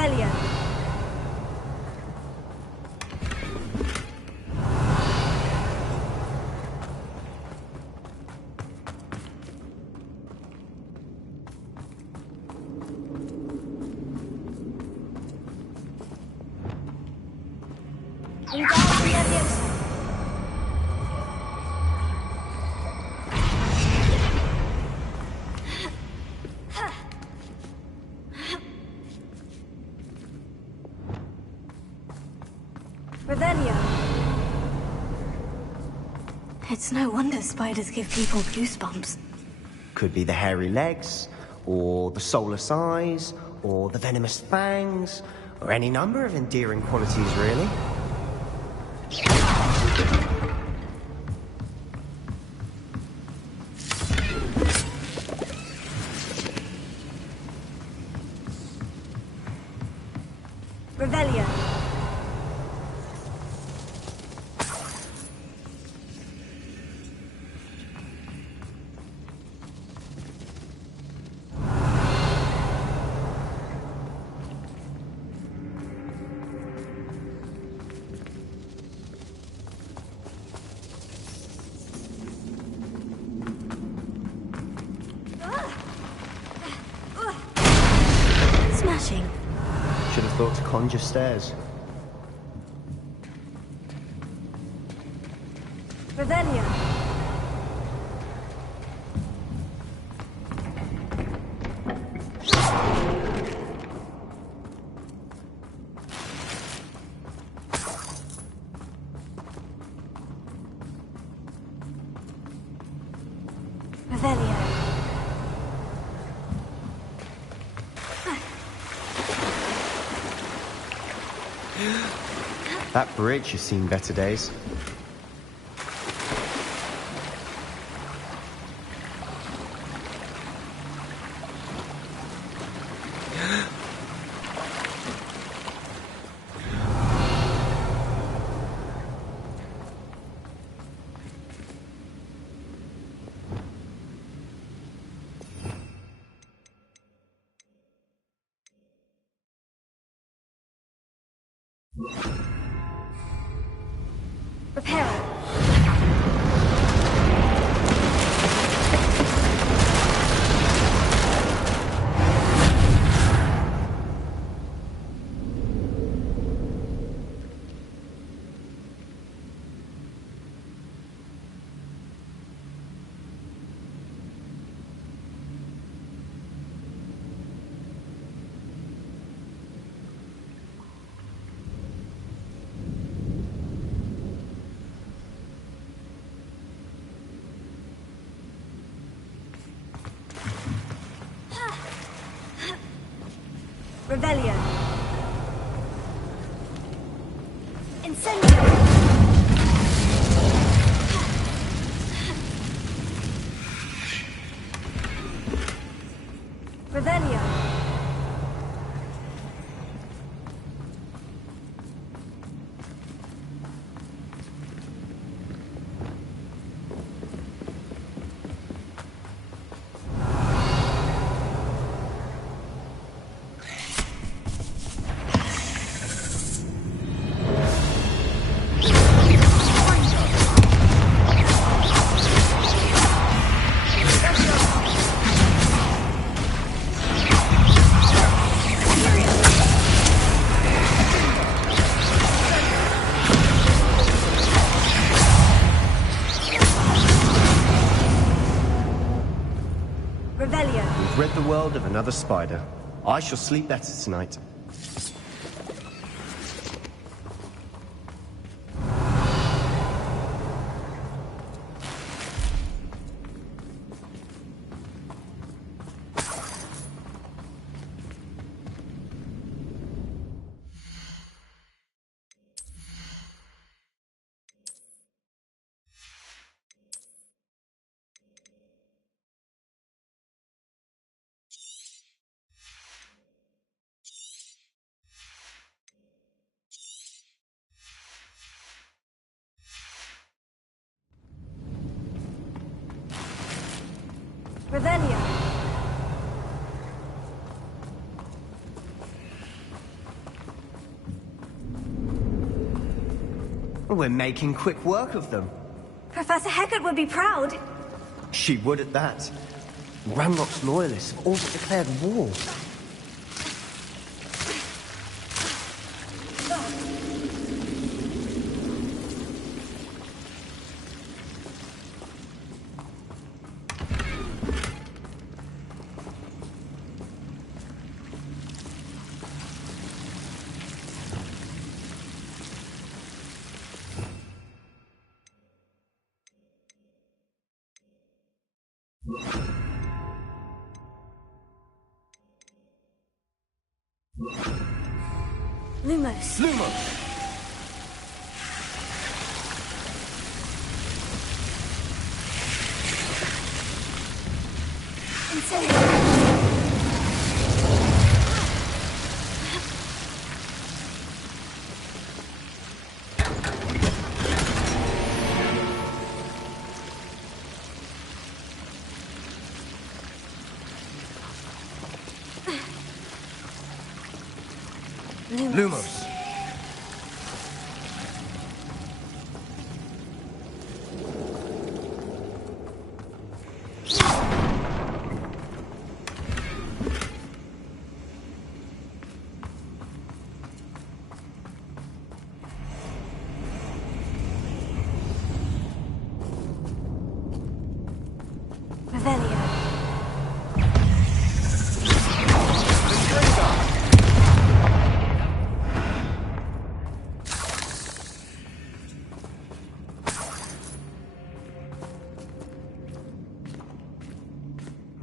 Rebellion. It's no wonder spiders give people goosebumps. Could be the hairy legs, or the soulless eyes, or the venomous fangs, or any number of endearing qualities, really. Rebellion. Smashing. Should have thought to conjure stairs. Rebellion. Rebellion. That bridge has seen better days. Prepare. Rebellion. Incendio. Rebellion. Rebellion. We've rid the world of another spider. I shall sleep better tonight. We're making quick work of them. Professor Hecat would be proud. She would at that. Ranrock's loyalists have all but declared war. Lumos. Lumos! Lumos. Revelio.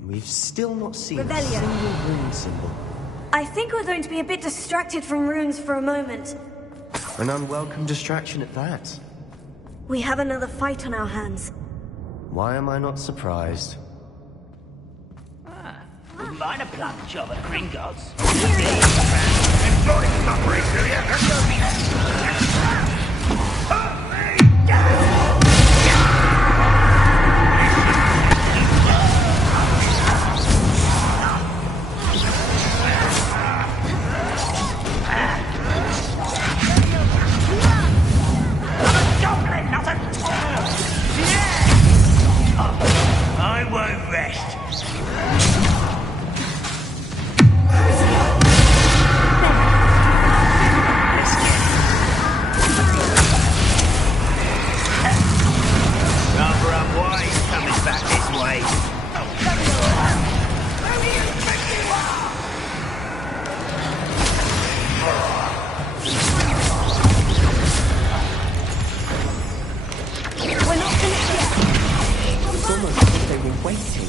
We've still not seen a Revelio. single rune symbol. I think we're going to be a bit distracted from runes for a moment. An unwelcome distraction at that. We have another fight on our hands. Why am I not surprised? Wouldn't mind a plum job at Gringotts. I won't rest. Rather unwise coming back this way. We're not finished yet. It's almost as if they were waiting.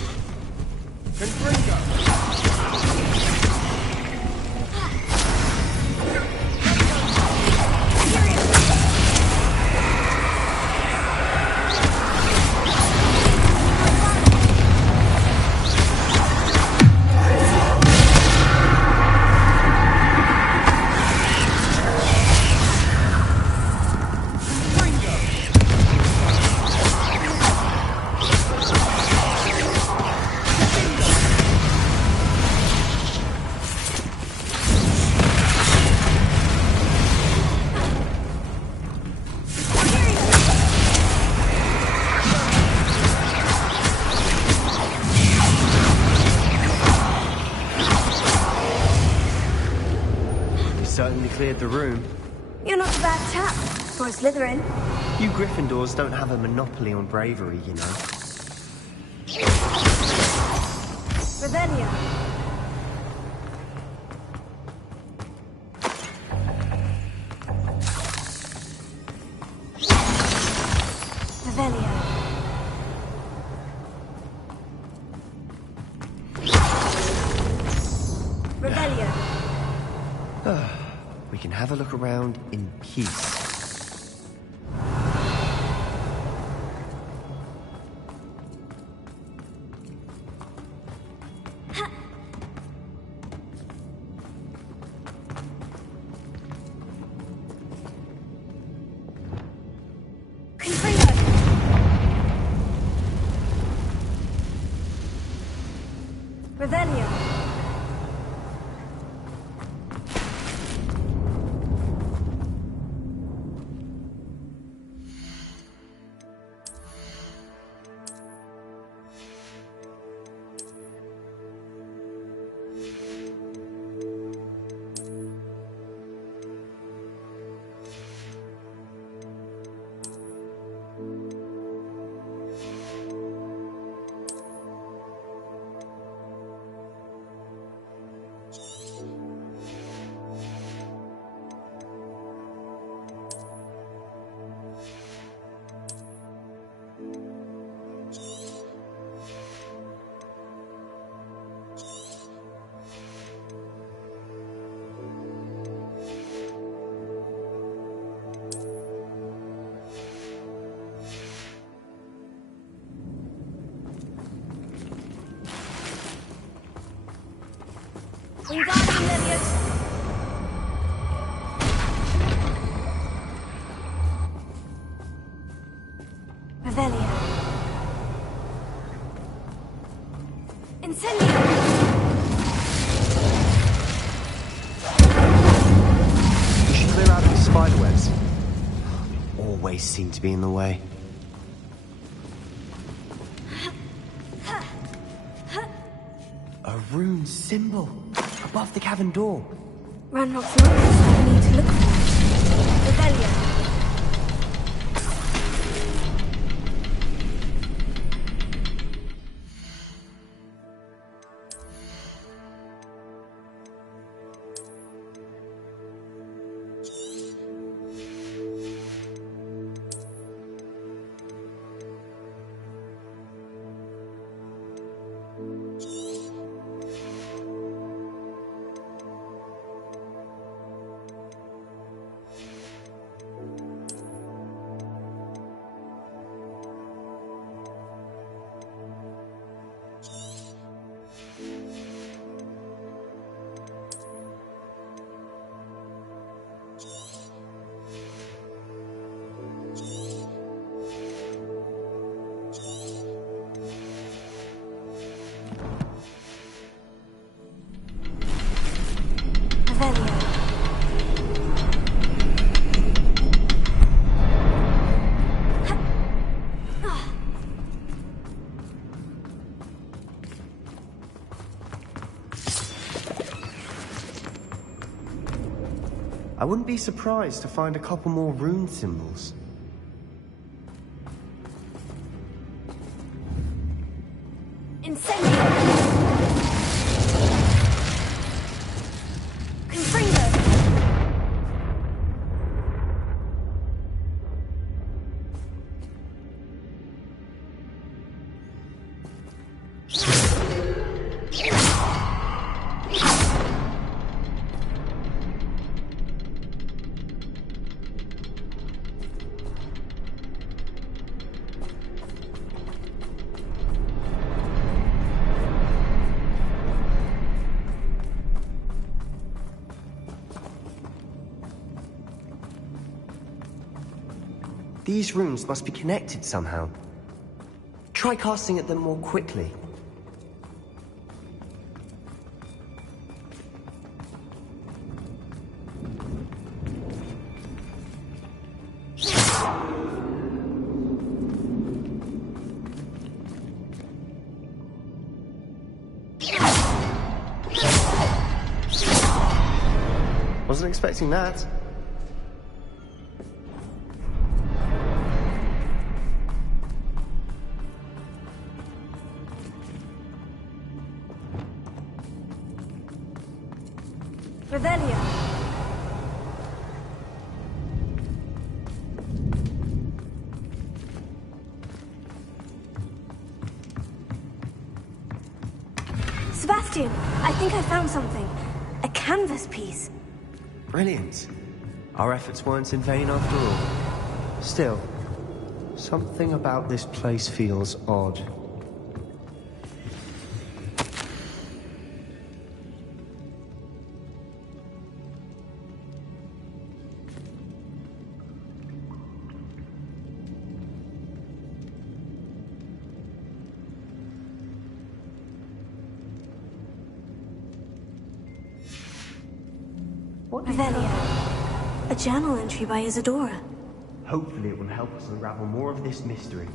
Certainly cleared the room. You're not a bad chap. For a Slytherin. You Gryffindors don't have a monopoly on bravery, you know. Revelio. Revelio. Revelio. We can have a look around in peace. Revelio. Revelio. Incendio! We should clear out of the spiderwebs. Always seem to be in the way. A rune symbol above the cavern door. Ranrock's markers that we need to look for. Revelio. I wouldn't be surprised to find a couple more rune symbols. Incendio! Confringo! These runes must be connected somehow. Try casting at them more quickly. Wasn't expecting that. Revelio. Sebastian, I think I found something. A canvas piece. Brilliant. Our efforts weren't in vain after all. Still, something about this place feels odd. Revelio. A journal entry by Isadora. Hopefully it will help us unravel more of this mystery.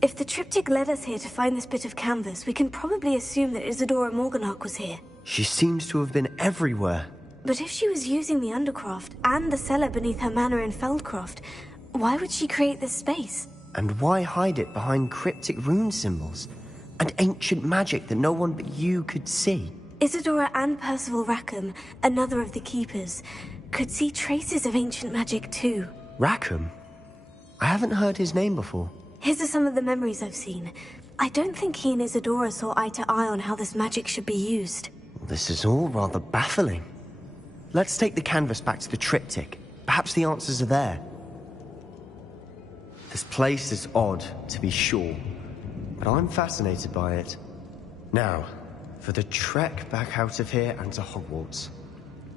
If the triptych led us here to find this bit of canvas, we can probably assume that Isadora Morganach was here. She seems to have been everywhere. But if she was using the Undercroft and the cellar beneath her manor in Feldcroft, why would she create this space? And why hide it behind cryptic rune symbols? And ancient magic that no one but you could see? Isadora and Percival Rackham, another of the Keepers, could see traces of ancient magic too. Rackham? I haven't heard his name before. His are some of the memories I've seen. I don't think he and Isadora saw eye to eye on how this magic should be used. This is all rather baffling. Let's take the canvas back to the triptych. Perhaps the answers are there. This place is odd, to be sure, but I'm fascinated by it. Now, for the trek back out of here and to Hogwarts.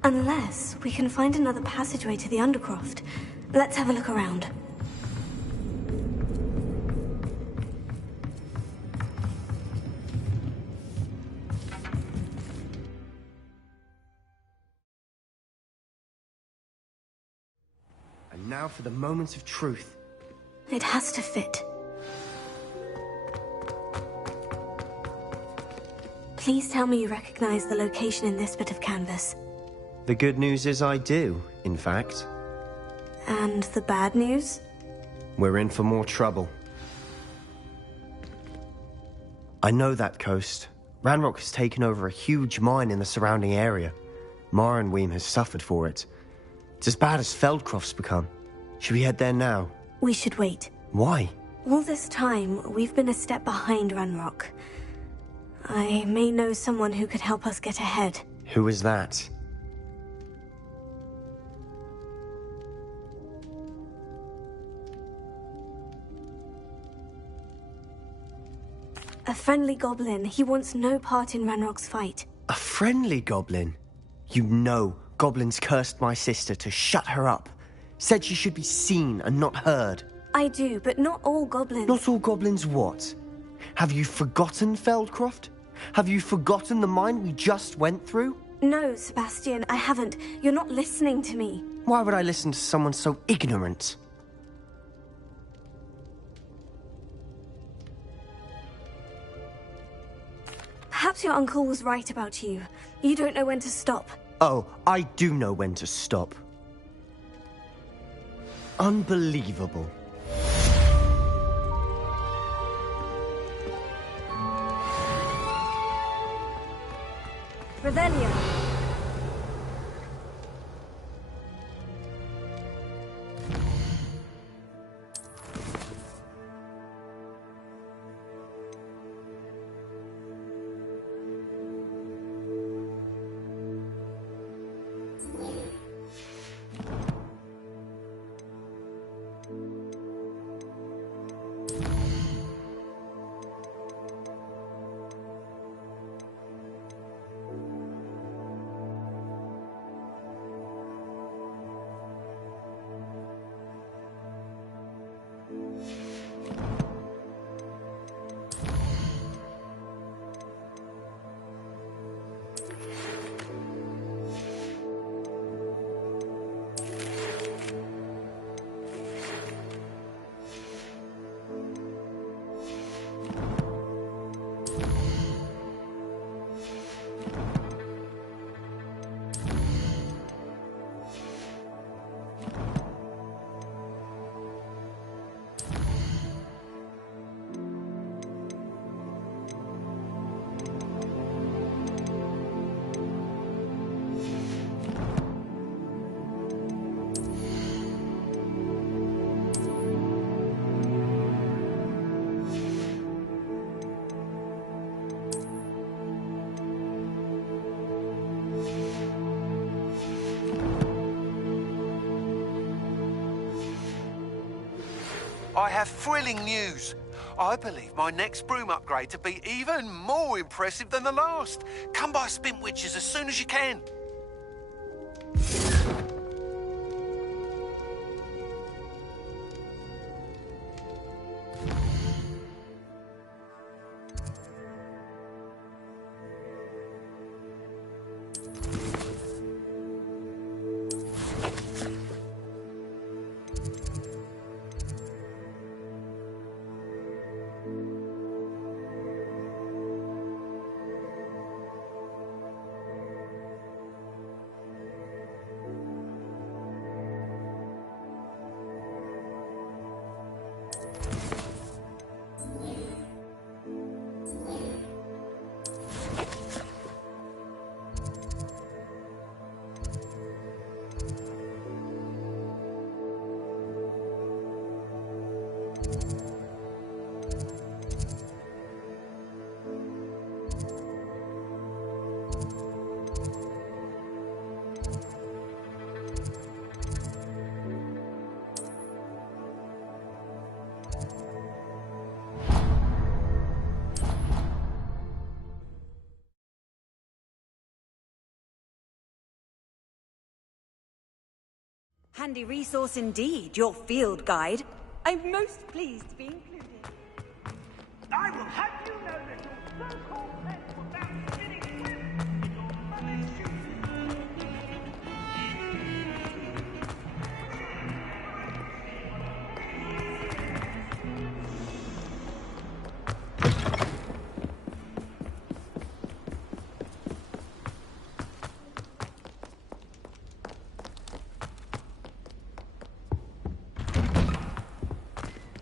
Unless we can find another passageway to the Undercroft. Let's have a look around. And now for the moment of truth. It has to fit. Please tell me you recognize the location in this bit of canvas. The good news is I do, in fact. And the bad news? We're in for more trouble. I know that coast. Ranrock has taken over a huge mine in the surrounding area. Mornweem has suffered for it. It's as bad as Feldcroft's become. Should we head there now? We should wait. Why? All this time, we've been a step behind Ranrock. I may know someone who could help us get ahead. Who is that? A friendly goblin. He wants no part in Ranrock's fight. A friendly goblin? You know goblins cursed my sister to shut her up. Said she should be seen and not heard. I do, but not all goblins. Not all goblins what? Have you forgotten Feldcroft? Have you forgotten the mine we just went through? No, Sebastian, I haven't. You're not listening to me. Why would I listen to someone so ignorant? Perhaps your uncle was right about you. You don't know when to stop. Oh, I do know when to stop. Unbelievable. Revelio. I have thrilling news. I believe my next broom upgrade to be even more impressive than the last. Come by Spintwitches as soon as you can. Handy resource indeed, your field guide. I'm most pleased to be included. I will have you know that your so-called plans were found spinning webs in your mother's shoes.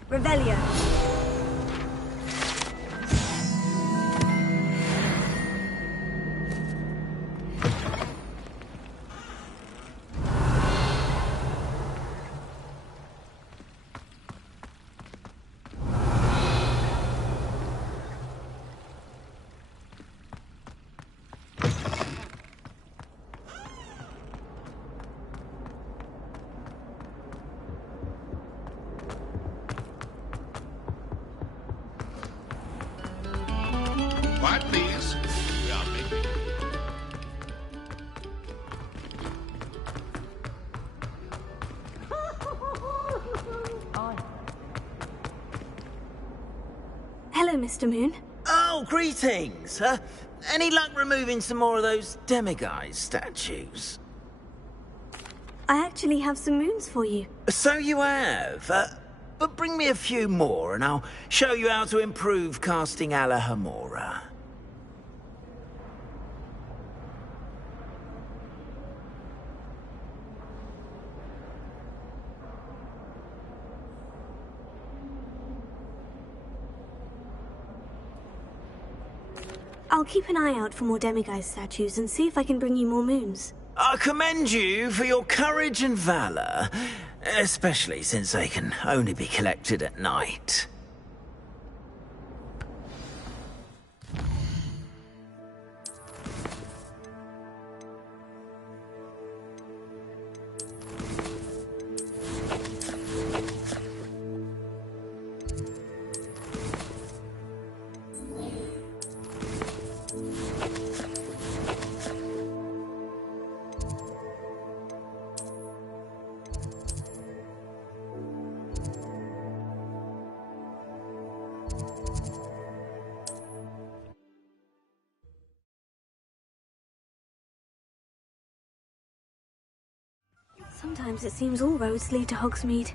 Revelio. Quiet, please. We are making. Hello, Mr. Moon. Oh, greetings! Any luck removing some more of those demiguise statues? I actually have some moons for you. So you have. But bring me a few more and I'll show you how to improve casting Alahamora. I'll keep an eye out for more demiguise statues and see if I can bring you more moons. I commend you for your courage and valour, especially since they can only be collected at night. Sometimes it seems all roads lead to Hogsmeade.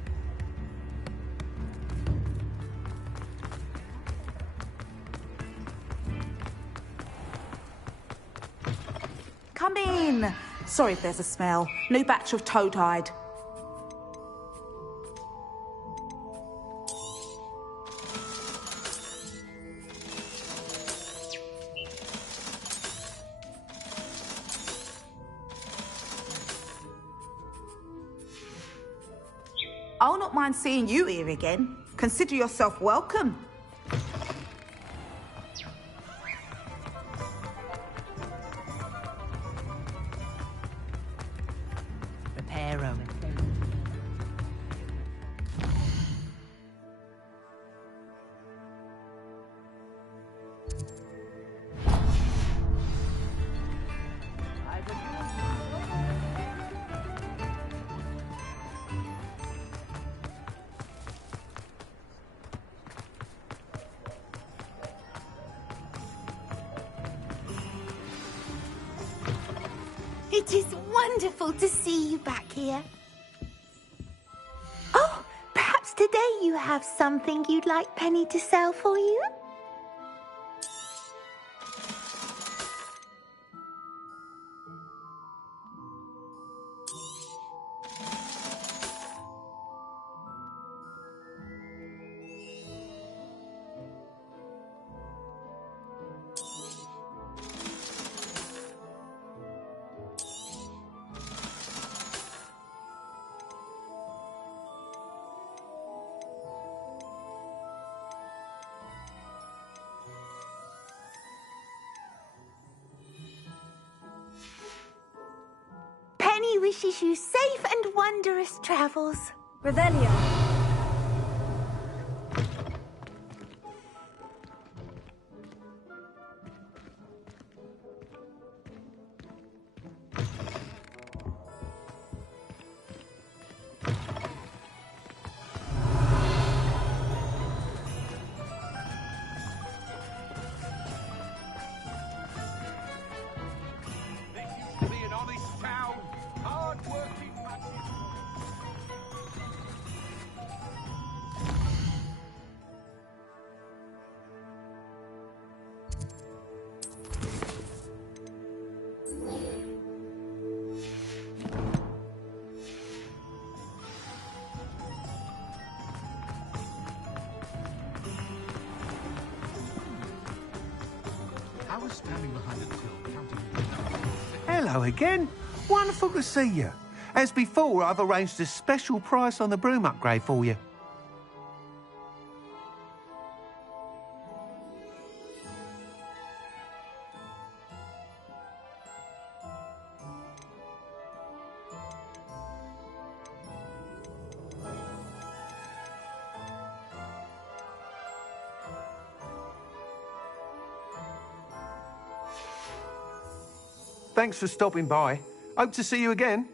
Come in. Sorry if there's a smell. New batch of toad-hide. I'll not mind seeing you here again. Consider yourself welcome. Reparo. It is wonderful to see you back here. Oh, perhaps today you have something you'd like Penny to sell for you? Penny wishes you safe and wondrous travels. Revelio. again. Wonderful to see you. As before, I've arranged a special price on the broom upgrade for you. Thanks for stopping by. Hope to see you again.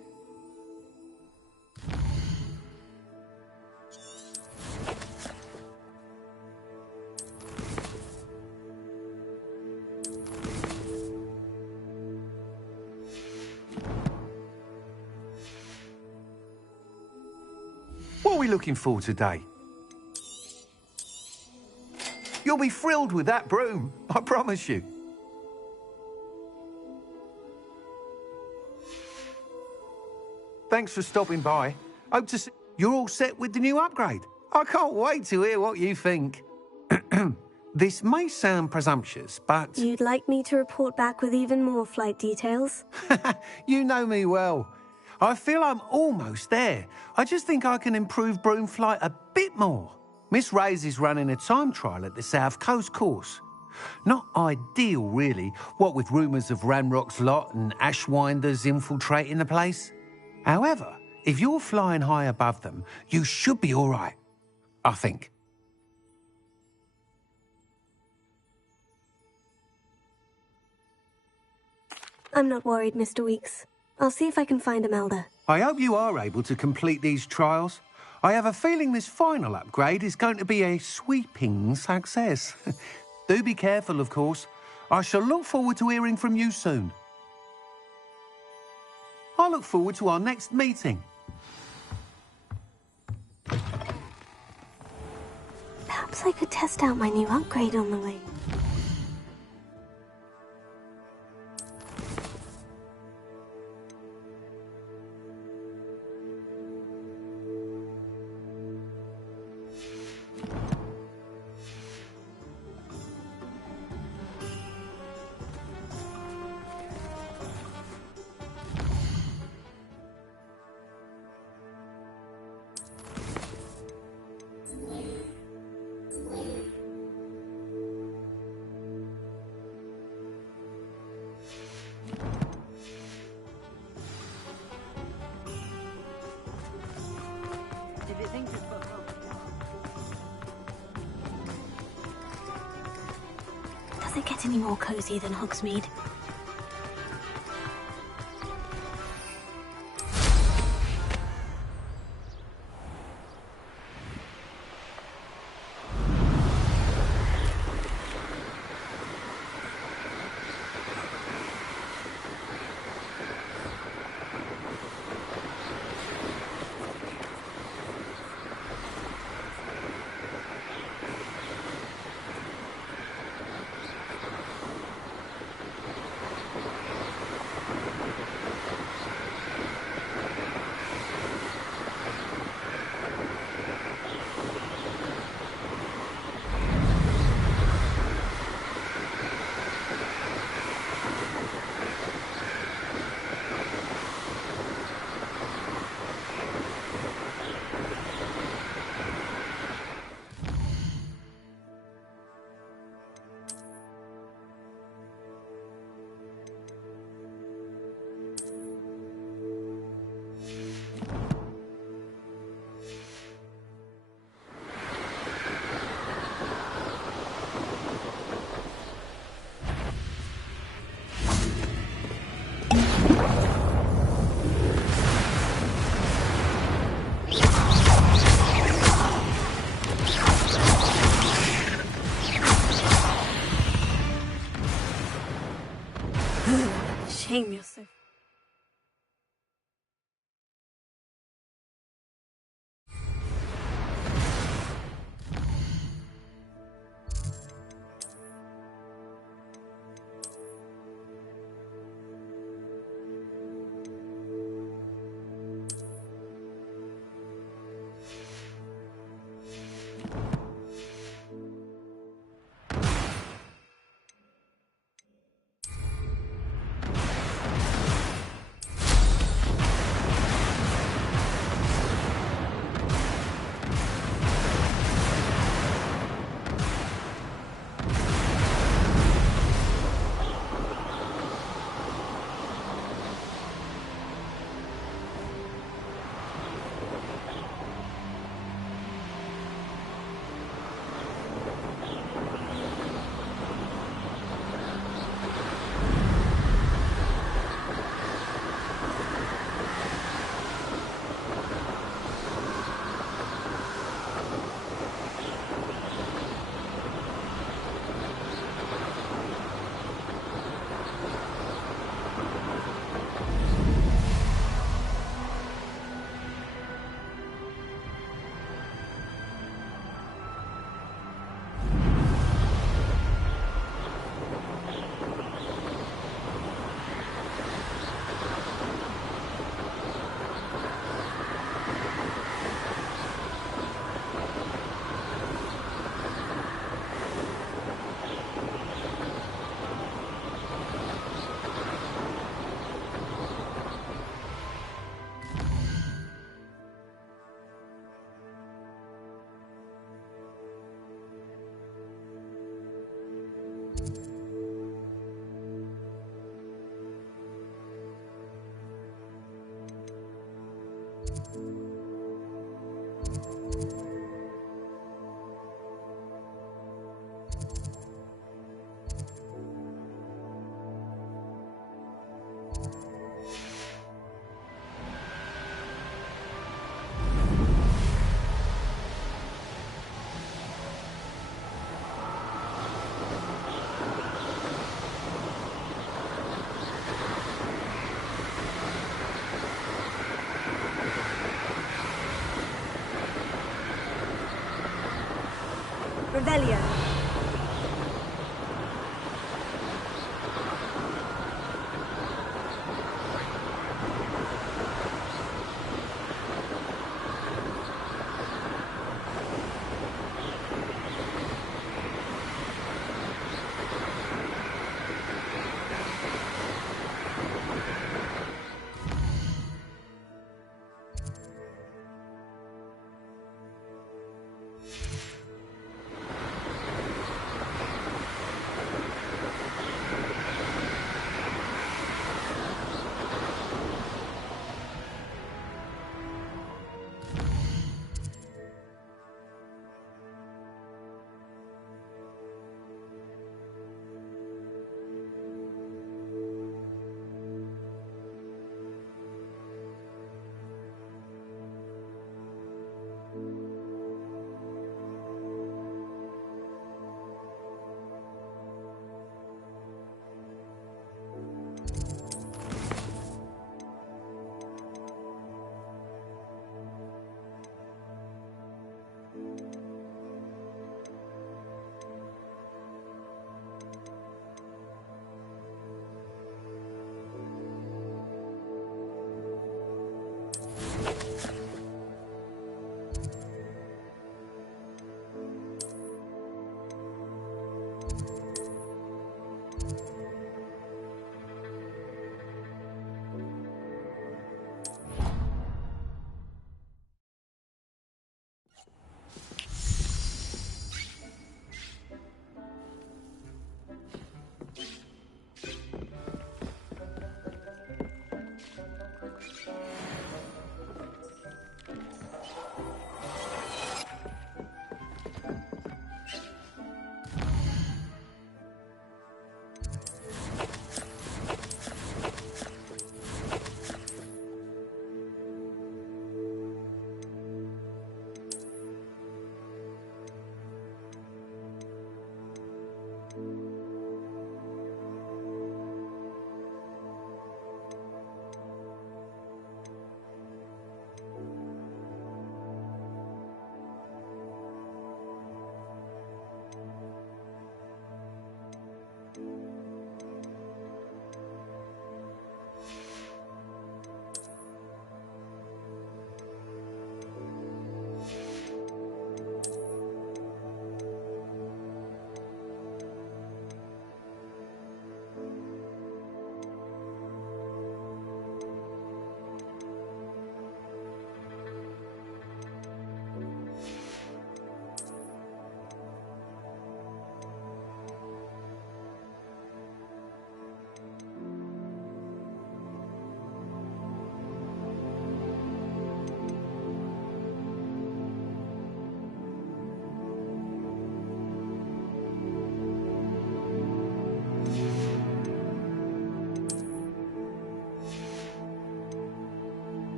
What are we looking for today? You'll be thrilled with that broom, I promise you. Thanks for stopping by. Hope to see you're all set with the new upgrade. I can't wait to hear what you think. This may sound presumptuous, but... You'd like me to report back with even more flight details? You know me well. I feel I'm almost there. I just think I can improve broom flight a bit more. Miss Ray's is running a time trial at the South Coast course. Not ideal, really, what with rumours of Ranrock's lot and Ashwinders infiltrating the place. However, if you're flying high above them, you should be all right, I think. I'm not worried, Mr. Weeks. I'll see if I can find Imelda. I hope you are able to complete these trials. I have a feeling this final upgrade is going to be a sweeping success. Do be careful, of course. I shall look forward to hearing from you soon. I look forward to our next meeting. Perhaps I could test out my new upgrade on the way. Does it get any more cozy than Hogsmeade? Shame you're so... Revelio.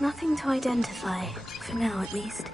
Nothing to identify, for now at least.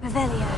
Revelio.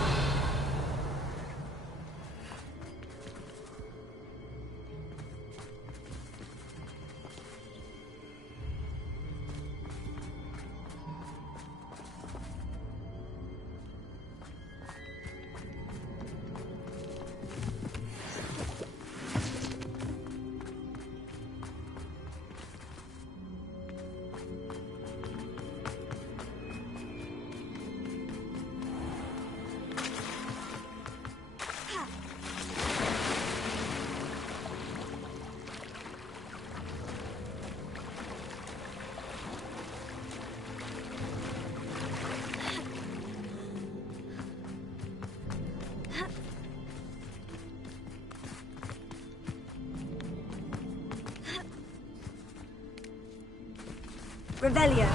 Revelio.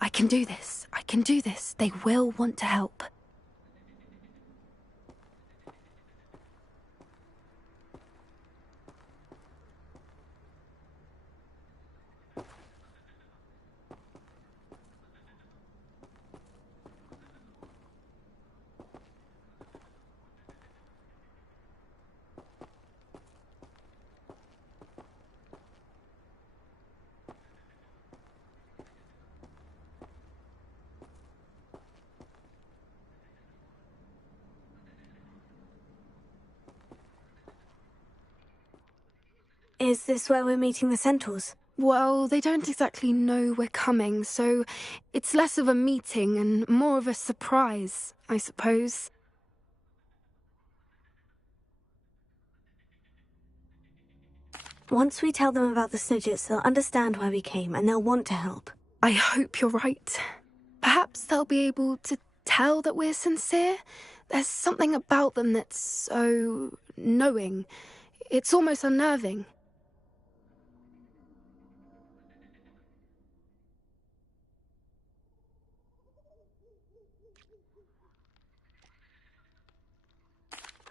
I can do this. I can do this. They will want to help. Is this where we're meeting the centaurs? Well, they don't exactly know we're coming, so it's less of a meeting and more of a surprise, I suppose. Once we tell them about the Snidgets, they'll understand why we came and they'll want to help. I hope you're right. Perhaps they'll be able to tell that we're sincere. There's something about them that's so knowing. It's almost unnerving.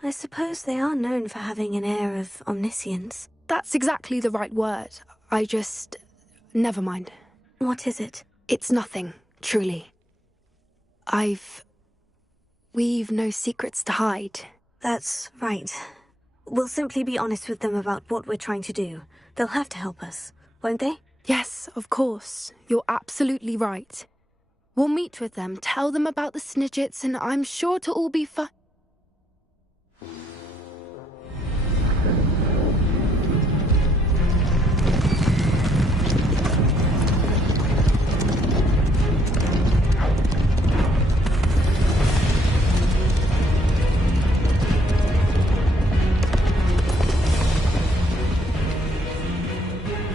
I suppose they are known for having an air of omniscience. That's exactly the right word. Never mind. What is it? It's nothing, truly. We've no secrets to hide. That's right. We'll simply be honest with them about what we're trying to do. They'll have to help us, won't they? Yes, of course. You're absolutely right. We'll meet with them, tell them about the Snidgets, and I'm sure to all be fine.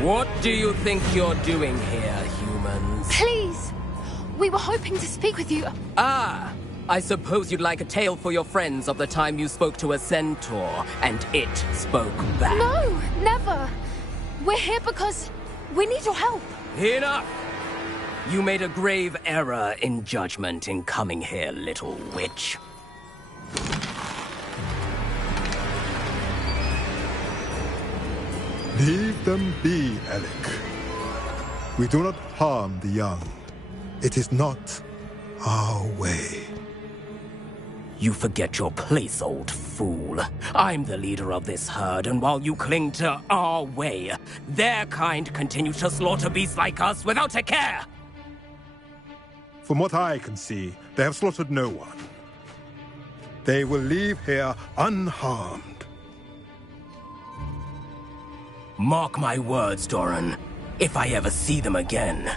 What do you think you're doing here, humans? Please! We were hoping to speak with you. Ah! I suppose you'd like a tale for your friends of the time you spoke to a centaur, and it spoke back. No, never. We're here because we need your help. Enough! You made a grave error in judgment in coming here, little witch. Leave them be, Alec. We do not harm the young. It is not our way. You forget your place, old fool. I'm the leader of this herd, and while you cling to our way, their kind continue to slaughter beasts like us without a care! From what I can see, they have slaughtered no one. They will leave here unharmed. Mark my words, Doran. If I ever see them again,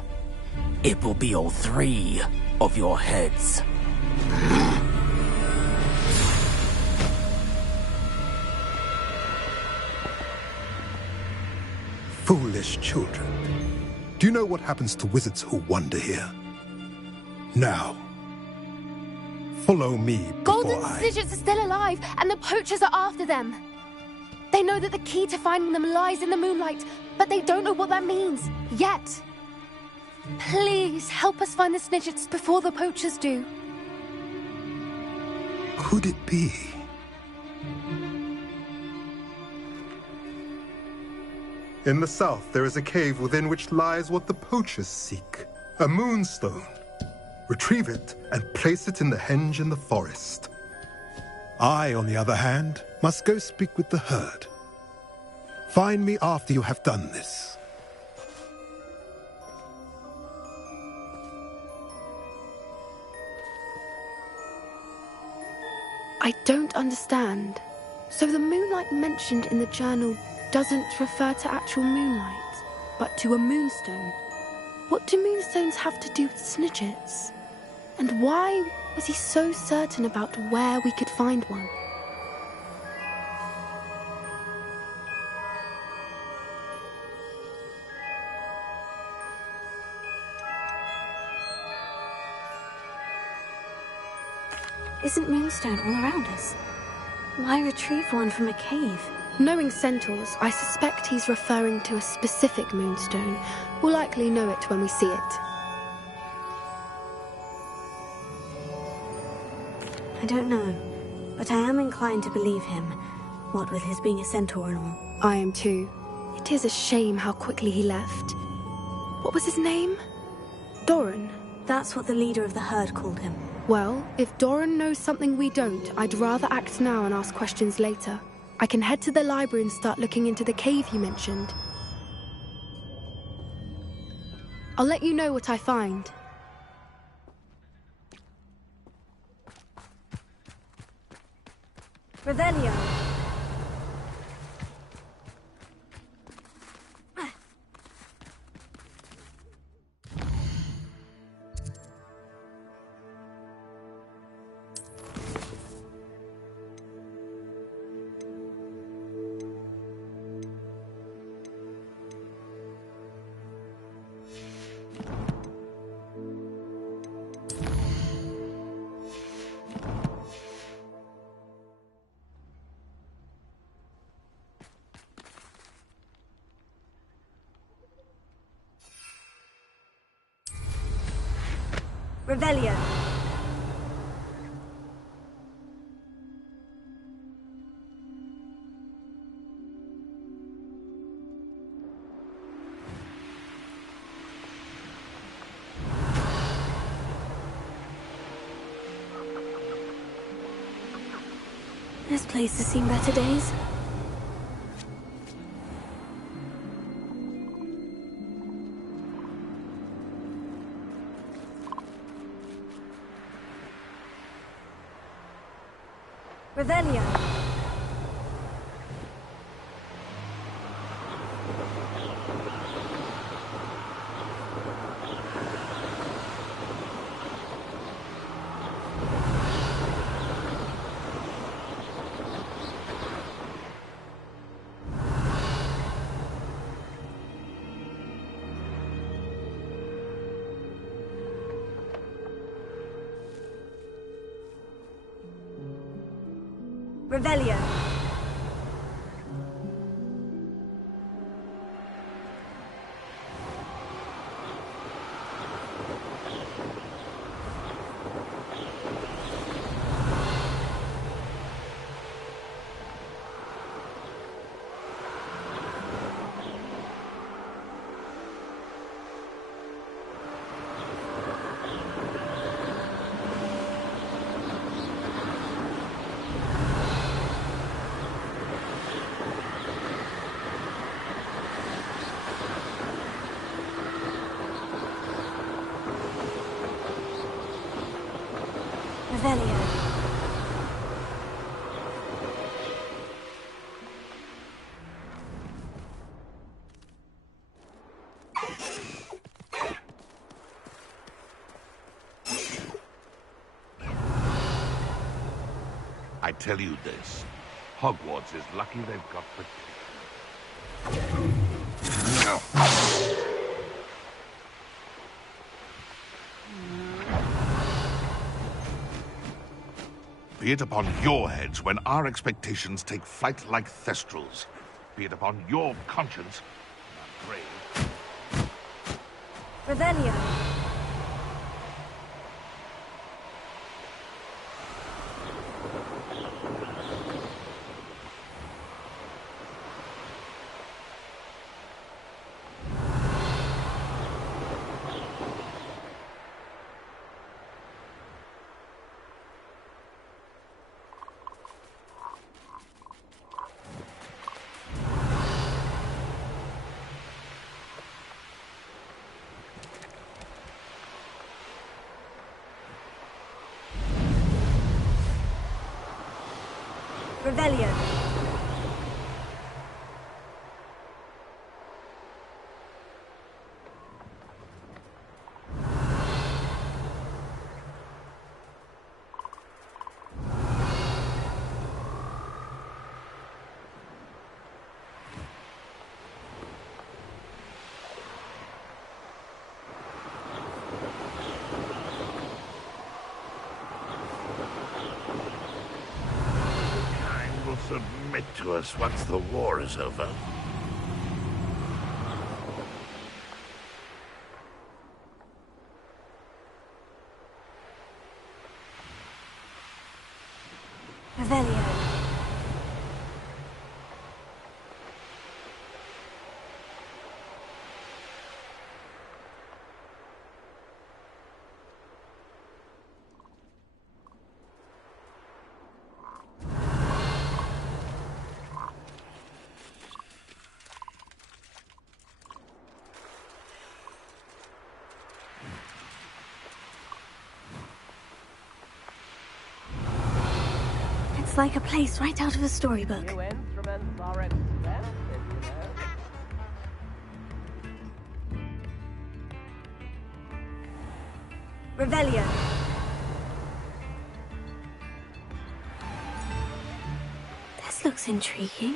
it will be all 3 of your heads. Foolish children. Do you know what happens to wizards who wander here? Now, follow me before Golden Snidgets are still alive, and the poachers are after them. They know that the key to finding them lies in the moonlight, but they don't know what that means, yet. Please, help us find the Snidgets before the poachers do. Could it be? In the south, there is a cave within which lies what the poachers seek. A moonstone. Retrieve it and place it in the henge in the forest. I, on the other hand, must go speak with the herd. Find me after you have done this. I don't understand. So the moonlight mentioned in the journal doesn't refer to actual moonlight, but to a moonstone. What do moonstones have to do with Snidgets? And why was he so certain about where we could find one? Isn't Moonstone all around us? Why retrieve one from a cave? Knowing centaurs, I suspect he's referring to a specific moonstone. We'll likely know it when we see it. I don't know, but I am inclined to believe him, what with his being a centaur and all. I am too. It is a shame how quickly he left. What was his name? Doran. That's what the leader of the herd called him. Well, if Doran knows something we don't, I'd rather act now and ask questions later. I can head to the library and start looking into the cave you mentioned. I'll let you know what I find. Revelio. Revelio. This place has seen better days. Revelio. Revelio. Revelio. I tell you this, Hogwarts is lucky they've got protection. Be it upon your heads when our expectations take flight like thestrals. Be it upon your conscience, I'm afraid. Revelio. Revelio. Submit to us once the war is over. Revelio. It's like a place right out of a storybook. New instruments are expensive, you know. Revelio. This looks intriguing.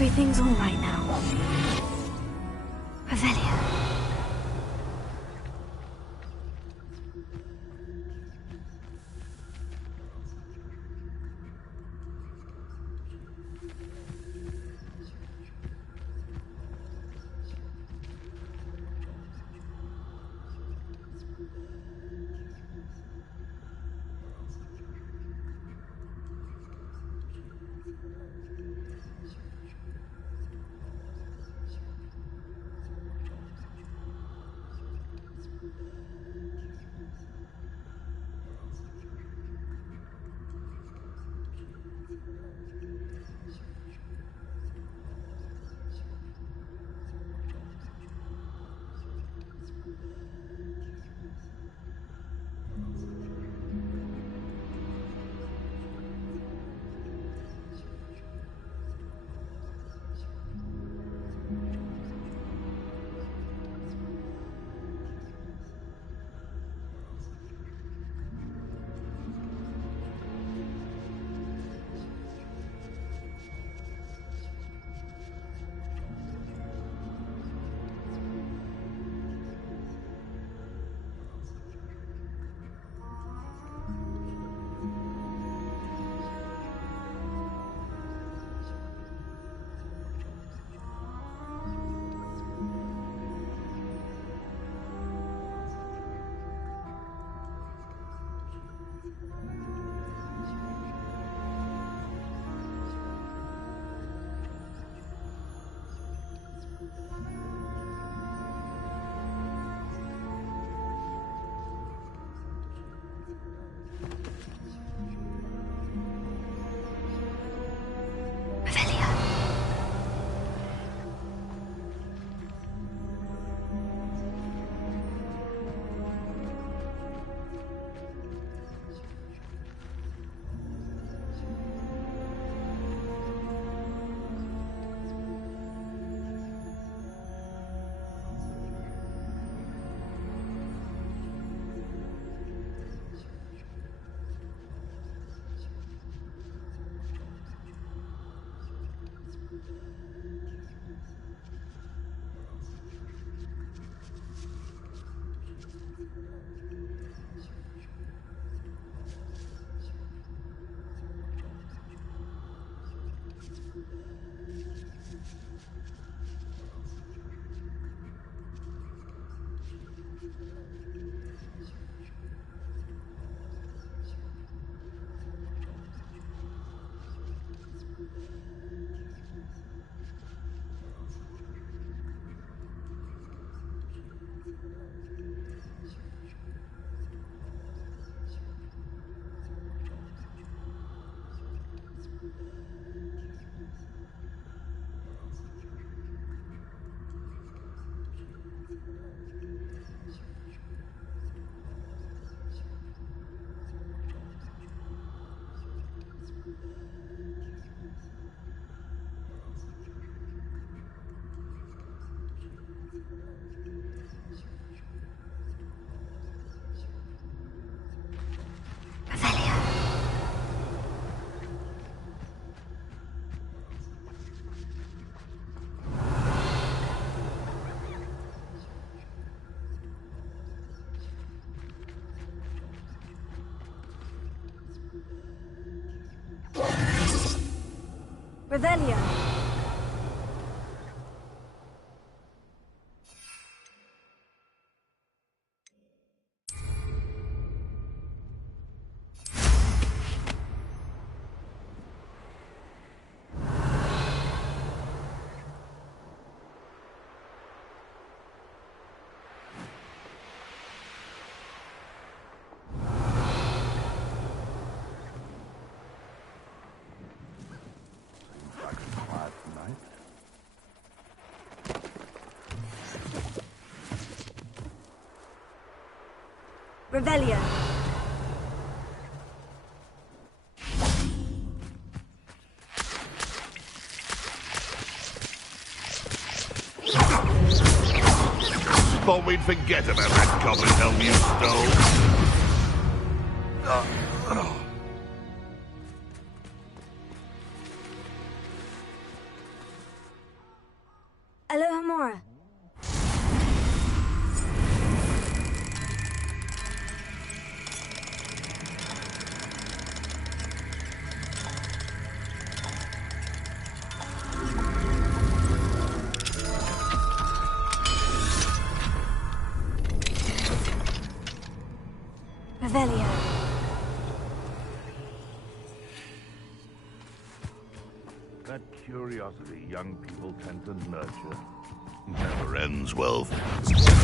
Everything's all right now. Revelio. Revelio. Revelio. Thought we'd forget about that goblin helm you stole. Alohomora. Revelio. That curiosity young people tend to nurture never ends well.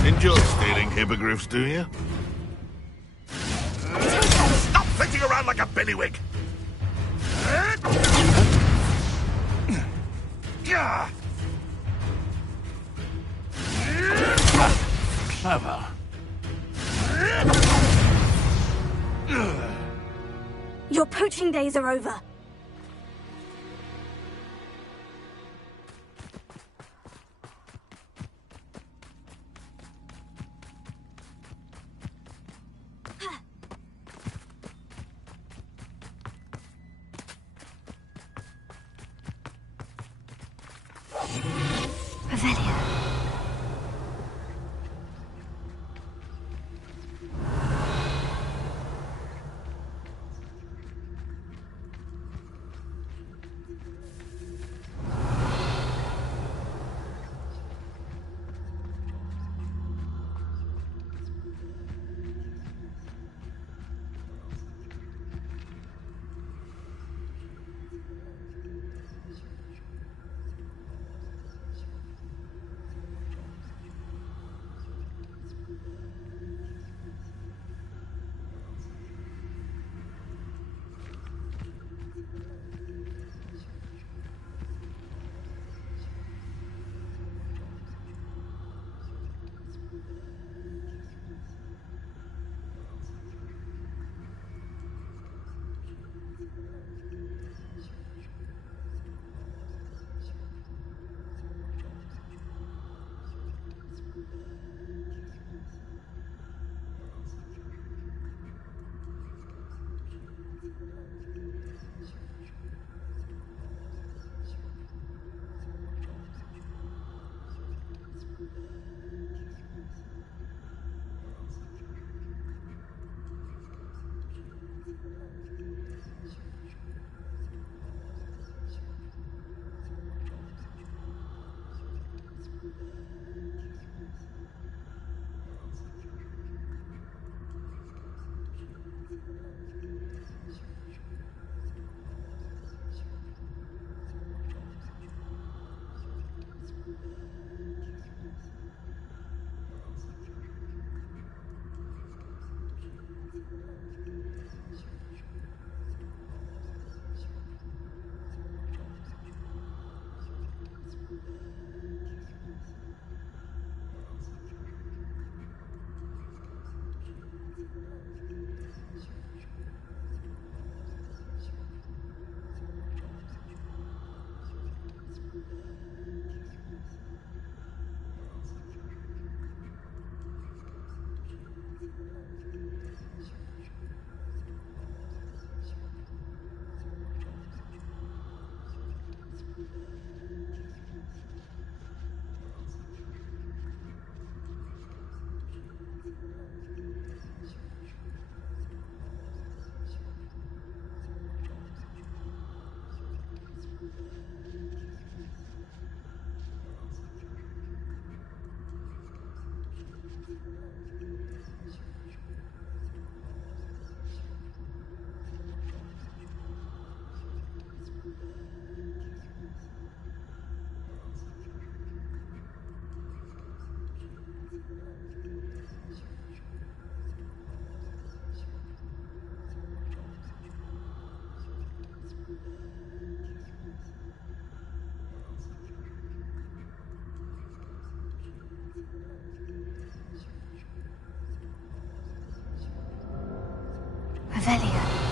Enjoy stealing hippogriffs, do you? Stop flitting around like a billywig! Clever. Your poaching days are over. Revelio. Revelio.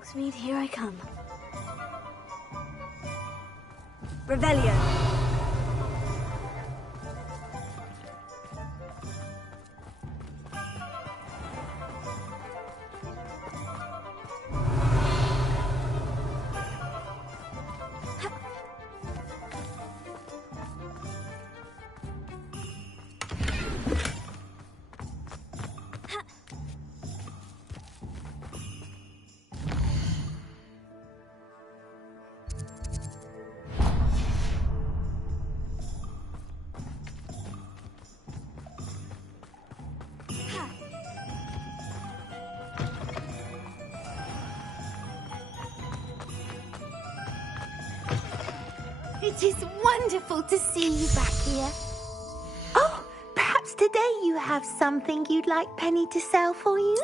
Hogsmeade, here I come. Revelio. It is wonderful to see you back here. Oh, perhaps today you have something you'd like Penny to sell for you?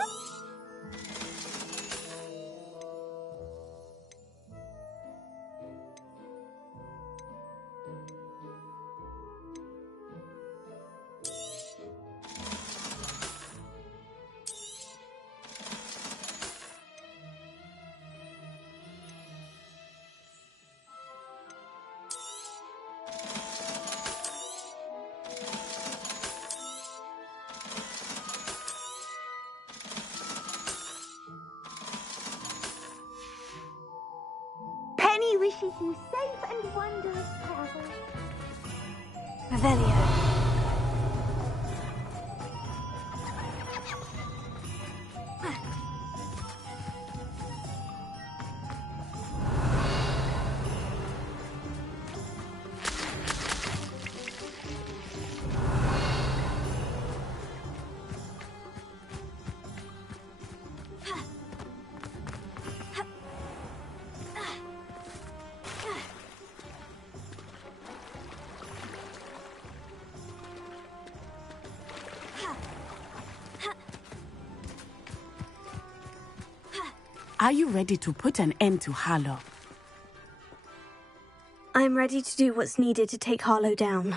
Penny wishes you safe and wondrous travels. Revelio. Are you ready to put an end to Harlow? I'm ready to do what's needed to take Harlow down.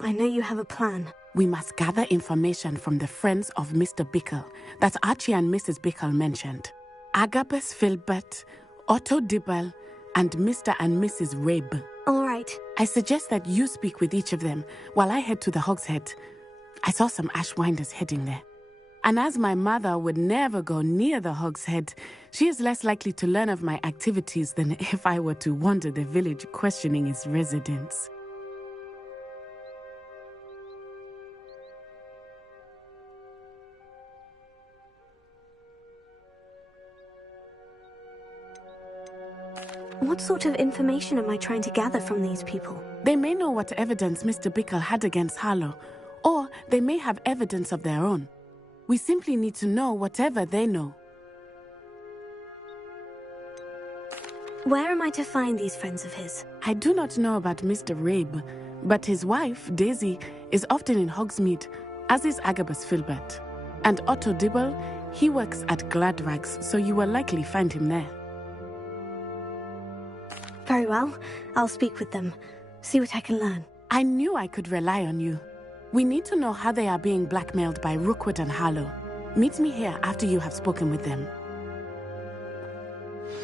I know you have a plan. We must gather information from the friends of Mr. Bickle that Archie and Mrs. Bickle mentioned. Agabus Filbert, Otto Dibble, and Mr. and Mrs. Rabe. All right. I suggest that you speak with each of them while I head to the Hogshead. I saw some Ashwinders heading there. And as my mother would never go near the Hogshead, she is less likely to learn of my activities than if I were to wander the village questioning its residents. What sort of information am I trying to gather from these people? They may know what evidence Mr. Bickle had against Harlow, or they may have evidence of their own. We simply need to know whatever they know. Where am I to find these friends of his? I do not know about Mr. Rabe, but his wife, Daisy, is often in Hogsmeade, as is Agabus Filbert. And Otto Dibble, he works at Gladrags, so you will likely find him there. Very well. I'll speak with them. See what I can learn. I knew I could rely on you. We need to know how they are being blackmailed by Rookwood and Harlow. Meet me here after you have spoken with them.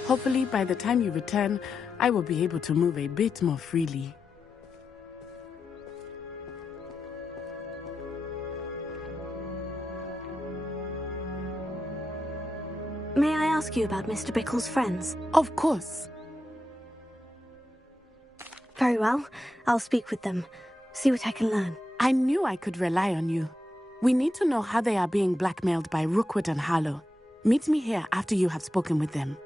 Hopefully, by the time you return, I will be able to move a bit more freely. May I ask you about Mr. Bickle's friends? Of course. Very well. I'll speak with them. See what I can learn. I knew I could rely on you. We need to know how they are being blackmailed by Rookwood and Harlow. Meet me here after you have spoken with them.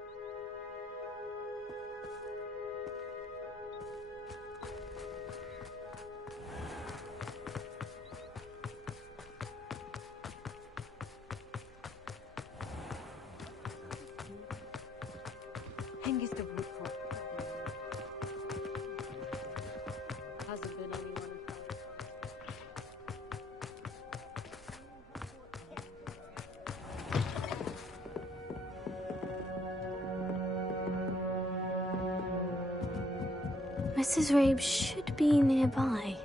Mrs. Rabe should be nearby.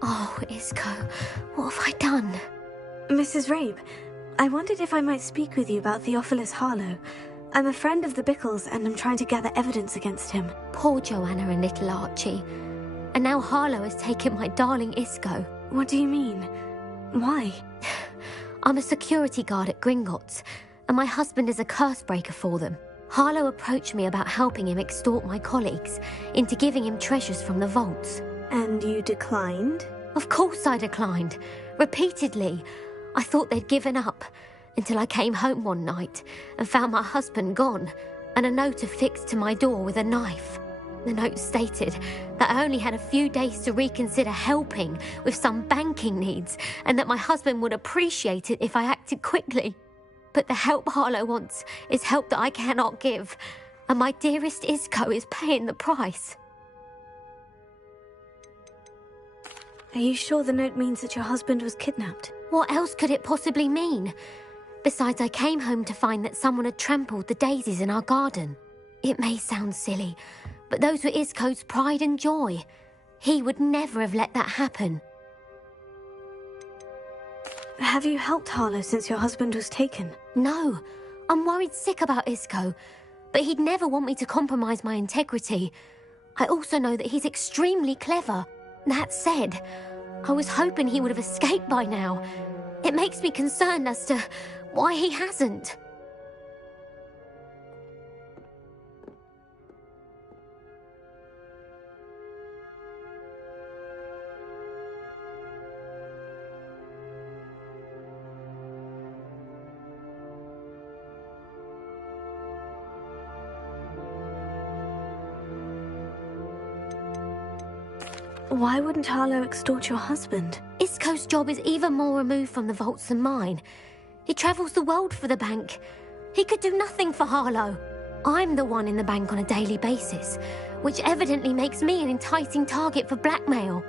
Oh, is Isco, what have I done? Mrs. Rabe, I wondered if I might speak with you about Theophilus Harlow. I'm a friend of the Bickles and I'm trying to gather evidence against him. Poor Joanna and little Archie. And now Harlow has taken my darling Isco. What do you mean? Why? I'm a security guard at Gringotts, and my husband is a curse breaker for them. Harlow approached me about helping him extort my colleagues into giving him treasures from the vaults. And you declined? Of course I declined. Repeatedly. I thought they'd given up, until I came home one night and found my husband gone, and a note affixed to my door with a knife. The note stated that I only had a few days to reconsider helping with some banking needs, and that my husband would appreciate it if I acted quickly. But the help Harlow wants is help that I cannot give, and my dearest Isco is paying the price. Are you sure the note means that your husband was kidnapped? What else could it possibly mean? Besides, I came home to find that someone had trampled the daisies in our garden. It may sound silly, but those were Isco's pride and joy. He would never have let that happen. Have you helped Harlow since your husband was taken? No, I'm worried sick about Isco, but he'd never want me to compromise my integrity. I also know that he's extremely clever. That said, I was hoping he would have escaped by now. It makes me concerned as to why he hasn't. Why wouldn't Harlow extort your husband? Isco's job is even more removed from the vaults than mine. He travels the world for the bank. He could do nothing for Harlow. I'm the one in the bank on a daily basis, which evidently makes me an enticing target for blackmail.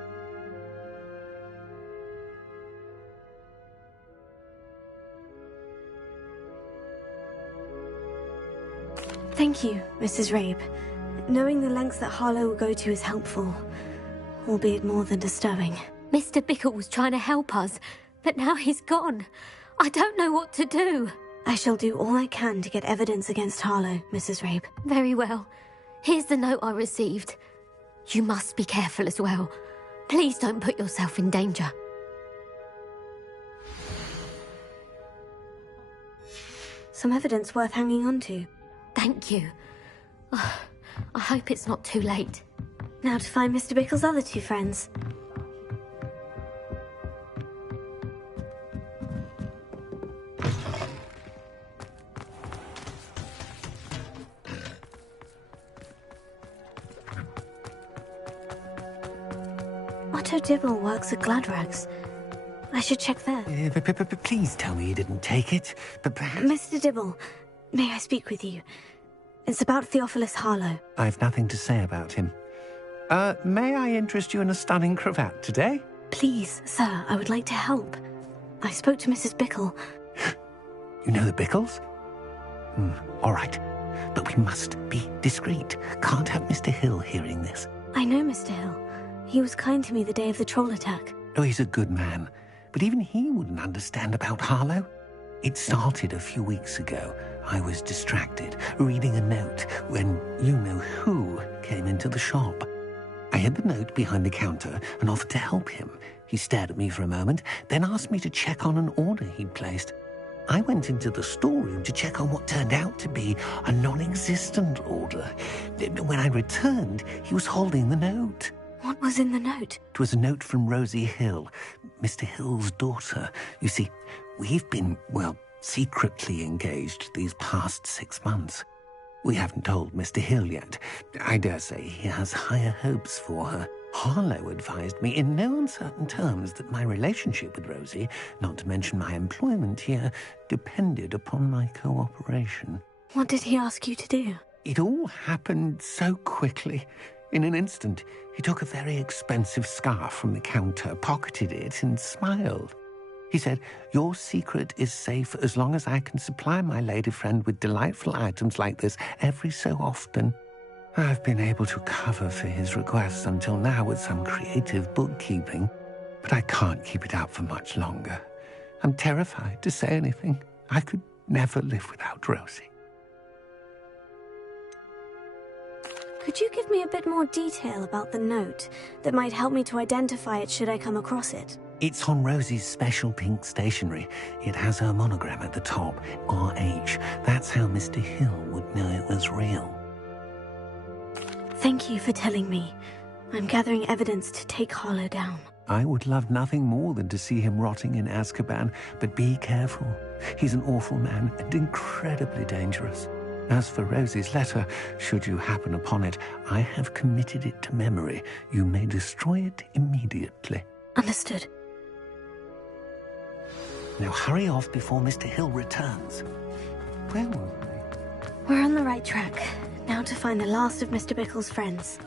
Thank you, Mrs. Rabe. Knowing the lengths that Harlow will go to is helpful, albeit more than disturbing. Mr. Bickle was trying to help us, but now he's gone. I don't know what to do. I shall do all I can to get evidence against Harlow, Mrs. Rabe. Very well. Here's the note I received. You must be careful as well. Please don't put yourself in danger. Some evidence worth hanging on to. Thank you. Oh, I hope it's not too late. Now to find Mr. Bickle's other two friends. Otto Dibble works at Gladrags. I should check there. Please tell me you didn't take it. But perhaps... Mr. Dibble, may I speak with you? It's about Theophilus Harlow. I've nothing to say about him. May I interest you in a stunning cravat today? Please, sir, I would like to help. I spoke to Mrs. Bickle. You know the Bickles? All right. But we must be discreet. Can't have Mr. Hill hearing this. I know Mr. Hill. He was kind to me the day of the troll attack. Oh, he's a good man. But even he wouldn't understand about Harlow. It started a few weeks ago. I was distracted, reading a note, when you-know-who came into the shop. I hid the note behind the counter and offered to help him. He stared at me for a moment, then asked me to check on an order he'd placed. I went into the storeroom to check on what turned out to be a non-existent order. When I returned, he was holding the note. What was in the note? It was a note from Rosie Hill, Mr. Hill's daughter. You see, we've been, well, secretly engaged these past 6 months. We haven't told Mr. Hill yet. I dare say he has higher hopes for her. Harlow advised me in no uncertain terms that my relationship with Rosie, not to mention my employment here, depended upon my cooperation. What did he ask you to do? It all happened so quickly. In an instant, he took a very expensive scarf from the counter, pocketed it, and smiled. He said, "Your secret is safe as long as I can supply my lady friend with delightful items like this every so often." I've been able to cover for his requests until now with some creative bookkeeping. but I can't keep it up for much longer. I'm terrified to say anything. I could never live without Rosie. Could you give me a bit more detail about the note that might help me to identify it should I come across it? It's on Rosie's special pink stationery. It has her monogram at the top, RH. That's how Mr. Hill would know it was real. Thank you for telling me. I'm gathering evidence to take Harlow down. I would love nothing more than to see him rotting in Azkaban, but be careful. He's an awful man and incredibly dangerous. As for Rosie's letter, should you happen upon it, I have committed it to memory. You may destroy it immediately. Understood. Now hurry off before Mr. Hill returns. Where were we? We're on the right track. Now to find the last of Mr. Bickle's friends.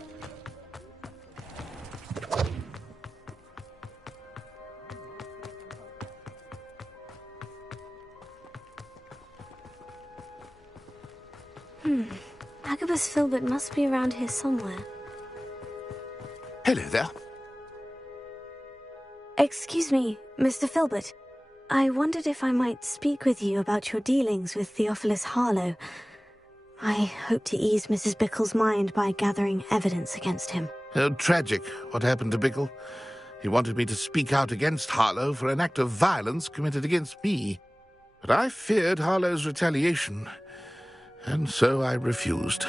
Agabus Filbert must be around here somewhere. Hello there. Excuse me, Mr. Filbert. I wondered if I might speak with you about your dealings with Theophilus Harlow. I hope to ease Mrs. Bickle's mind by gathering evidence against him. Oh, tragic what happened to Bickle. He wanted me to speak out against Harlow for an act of violence committed against me. But I feared Harlow's retaliation, and so I refused.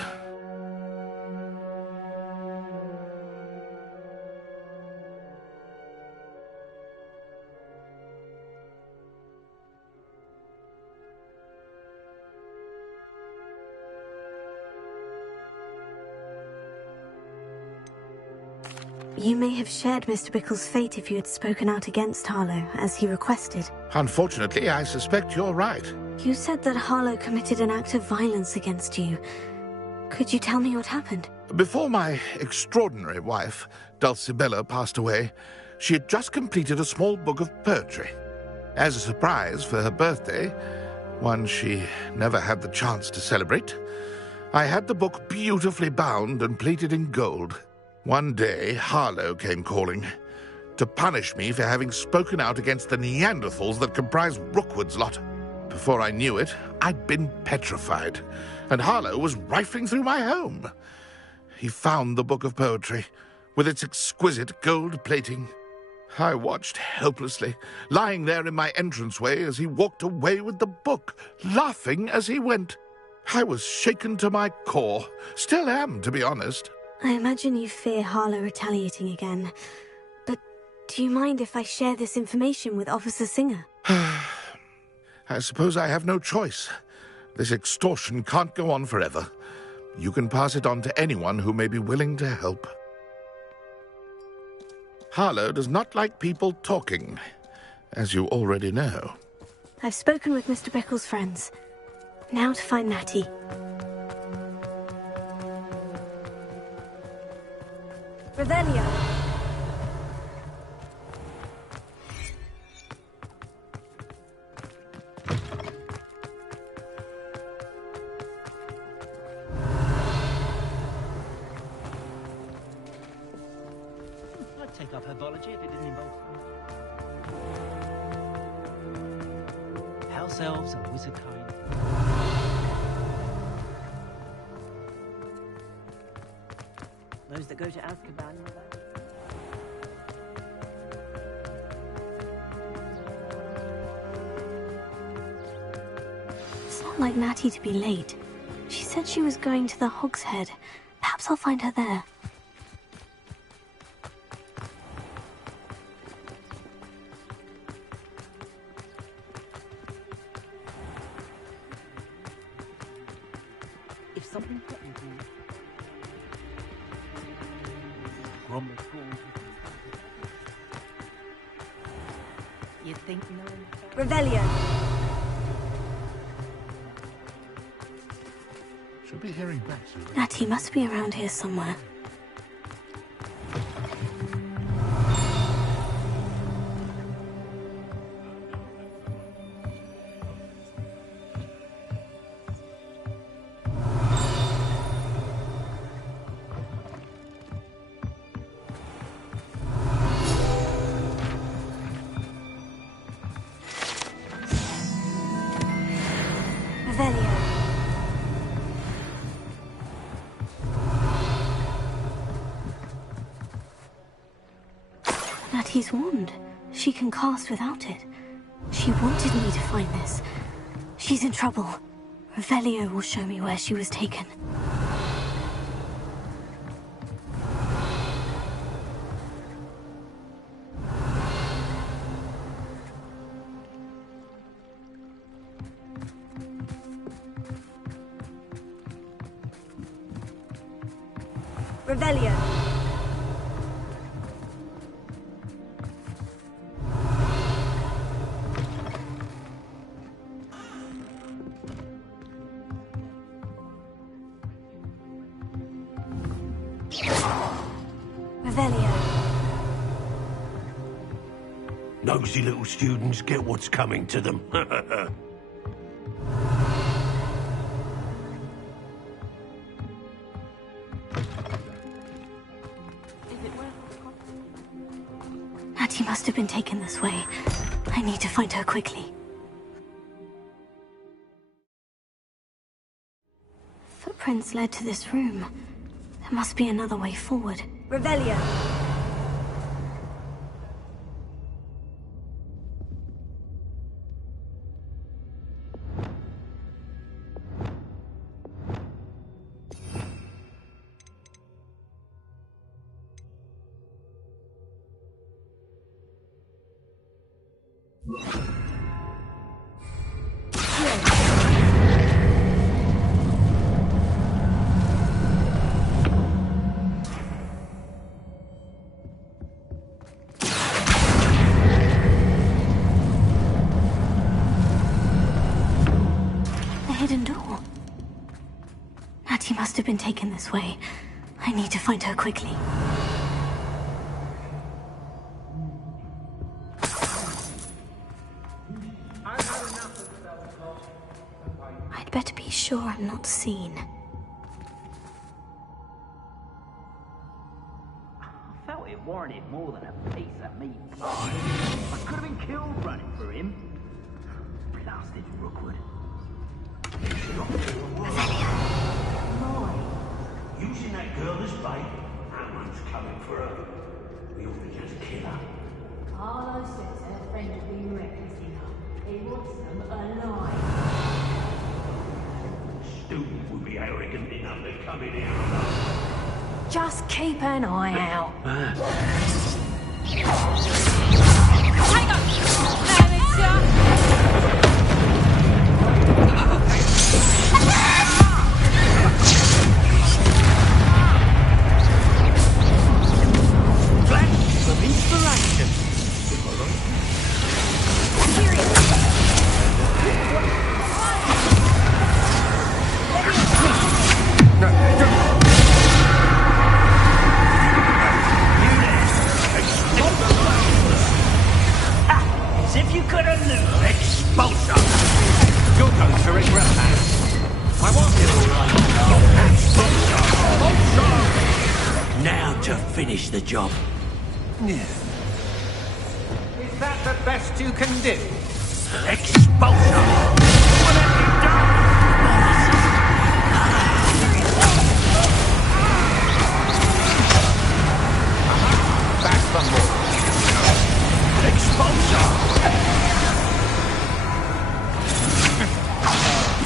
You may have shared Mr. Bickle's fate if you had spoken out against Harlow, as he requested. Unfortunately, I suspect you're right. You said that Harlow committed an act of violence against you. Could you tell me what happened? Before my extraordinary wife, Dulcibella, passed away, she had just completed a small book of poetry. As a surprise for her birthday, one she never had the chance to celebrate, I had the book beautifully bound and plated in gold. One day, Harlow came calling to punish me for having spoken out against the Neanderthals that comprise Rookwood's lot. Before I knew it, I'd been petrified, and Harlow was rifling through my home. He found the book of poetry, with its exquisite gold plating. I watched helplessly, lying there in my entranceway as he walked away with the book, laughing as he went. I was shaken to my core, still am, to be honest. I imagine you fear Harlow retaliating again. But do you mind if I share this information with Officer Singer? I suppose I have no choice. This extortion can't go on forever. You can pass it on to anyone who may be willing to help. Harlow does not like people talking, as you already know. I've spoken with Mr. Bickle's friends. Now to find Natty. Revelio. I'd take up herbology if it didn't involve house elves and wizard kind. Those that go to Azkaban. It's not like Natty to be late. She said she was going to the Hog's Head. Perhaps I'll find her there. If something happened to you, Grom was called. You think no one... Revelio. Should be hearing back soon. Natty must be around here somewhere. Revelio. Natty's wand. She can cast without it. She wanted me to find this. She's in trouble. Revelio will show me where she was taken. Revelio. Revelio. Nosy little students get what's coming to them. Natty must have been taken this way. I need to find her quickly. Footprints led to this room. There must be another way forward. Revelio. Hidden door. Natty must have been taken this way. I need to find her quickly. I'd better be sure I'm not seen. I felt it warranted more than a piece of meat pie. I could have been killed running for him. Blasted Rookwood. Using that girl as bait, that one's coming for her. We ought to just kill her. Carlo says her friend will be reckless enough. He wants them alive. Student would be arrogant enough to come in here alone. Just keep an eye out. As if you could have knew. Expulsion! You're going to regret that. I want Expulsion! Now to finish the job. Is that the best you can do? Expulsion! What have you done? Back some more. Expulsion!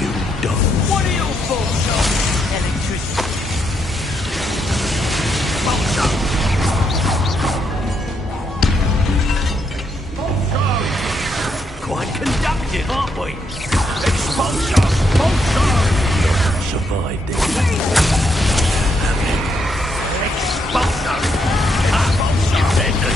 You done. What are your faults on electricity? Expulsion! Quite conductive, aren't we? Expulsion! Expulsion! Survived it. Expulsion! Expulsion!